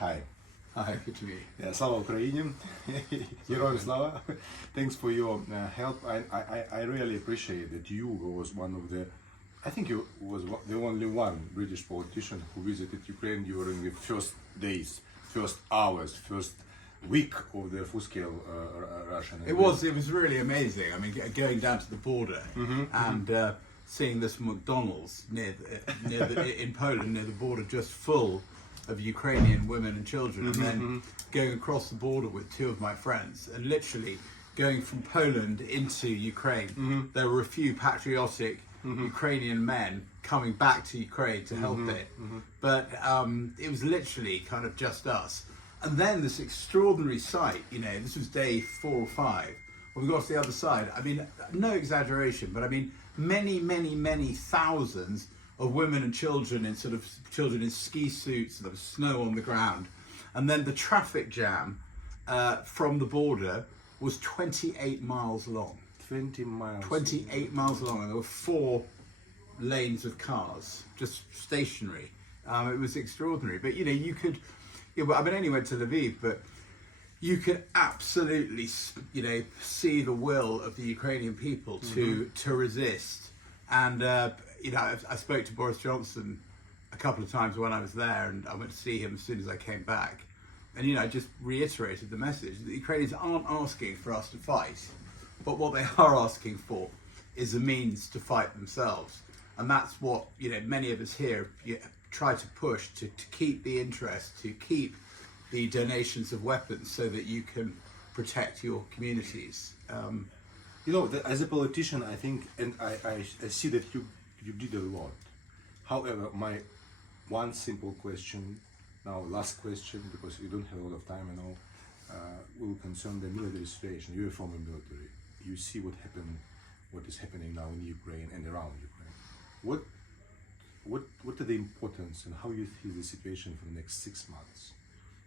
Hi. Hi, good to meet you. Yeah, Slava Ukraini. Heroes Slava. Thanks for your help. I really appreciate that you was one of the, I think you was the only one British politician who visited Ukraine during the first days, first hours, first week of the full-scale Russian. It was really amazing. I mean, going down to the border and seeing this McDonald's in Poland near the border, just full of Ukrainian women and children, and then going across the border with two of my friends, and literally going from Poland into Ukraine. There were a few patriotic Ukrainian men coming back to Ukraine to help it, but it was literally kind of just us. And then this extraordinary sight, you know, this was day 4 or 5, when we got to the other side. I mean, no exaggeration, but I mean, many thousands of women and children in children in ski suits, and there was snow on the ground. And then the traffic jam from the border was 28 miles long. 20 miles. 28 miles long, and there were 4 lanes of cars, just stationary. It was extraordinary. But you know, you could, I mean, I only went to Lviv, but you could absolutely, you know, see the will of the Ukrainian people to resist. And you know, I spoke to Boris Johnson a couple of times when I was there, and I went to see him as soon as I came back. And you know, I just reiterated the message that the Ukrainians aren't asking for us to fight, but what they are asking for is a means to fight themselves. And that's what, you know, many of us here try to push to keep the interest, to keep the donations of weapons so that you can protect your communities. You know, as a politician, I think, and I see that you did a lot. However, my one simple question, now last question, because we don't have a lot of time, I know, will concern the military situation. You're from the military. You see what is happening now in Ukraine and around Ukraine. What are the importance and how you see the situation for the next 6 months,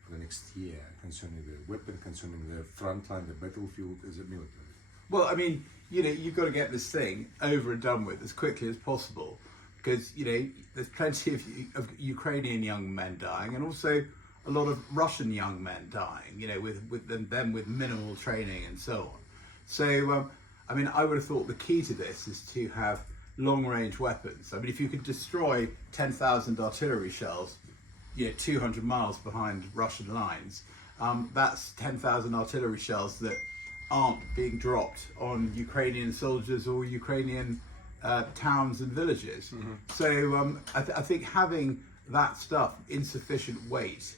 for the next year, concerning the weapon, concerning the front line, the battlefield as a military? Well, I mean, you know, you've got to get this thing over and done with as quickly as possible, because, you know, there's plenty of Ukrainian young men dying, and also a lot of Russian young men dying, you know, with them with minimal training and so on. So, I mean, I would have thought the key to this is to have long-range weapons. I mean, if you could destroy 10,000 artillery shells, you know, 200 miles behind Russian lines, that's 10,000 artillery shells that aren't being dropped on Ukrainian soldiers or Ukrainian towns and villages. So I think having that stuff in sufficient weight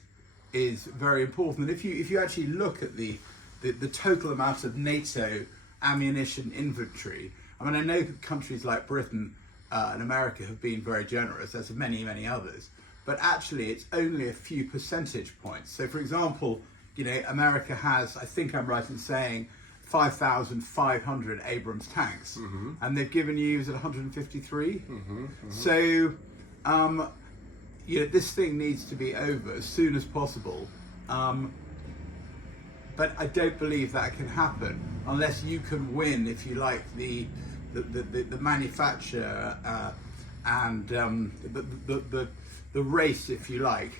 is very important. And if you actually look at the total amount of NATO ammunition inventory, I mean, I know countries like Britain and America have been very generous, as have many others, but actually it's only a few percentage points. So for example, you know, America has, I think I'm right in saying, 5,500 Abrams tanks, and they've given you, is it 153? So, you know, this thing needs to be over as soon as possible. But I don't believe that can happen unless you can win, if you like, the manufacture and the race, if you like,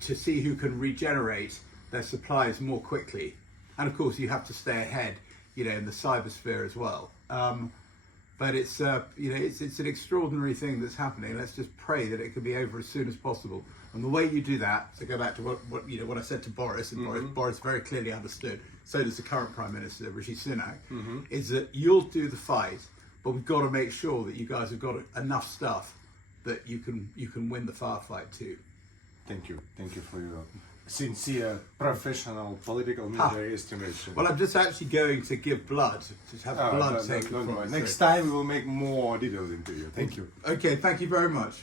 to see who can regenerate their supplies more quickly. And of course, you have to stay ahead, you know, in the cybersphere as well. But it's, you know, it's an extraordinary thing that's happening. Let's just pray that it can be over as soon as possible. And the way you do that, to go back to what I said to Boris, and Boris very clearly understood, so does the current Prime Minister, Rishi Sunak, is that you'll do the fight, but we've got to make sure that you guys have got enough stuff that you can win the firefight too. Thank you for your sincere, professional, political military estimation. Well, I'm just actually going to give blood, to have blood taken from me. Next time we will make more detailed interview. Thank you. Okay, thank you very much.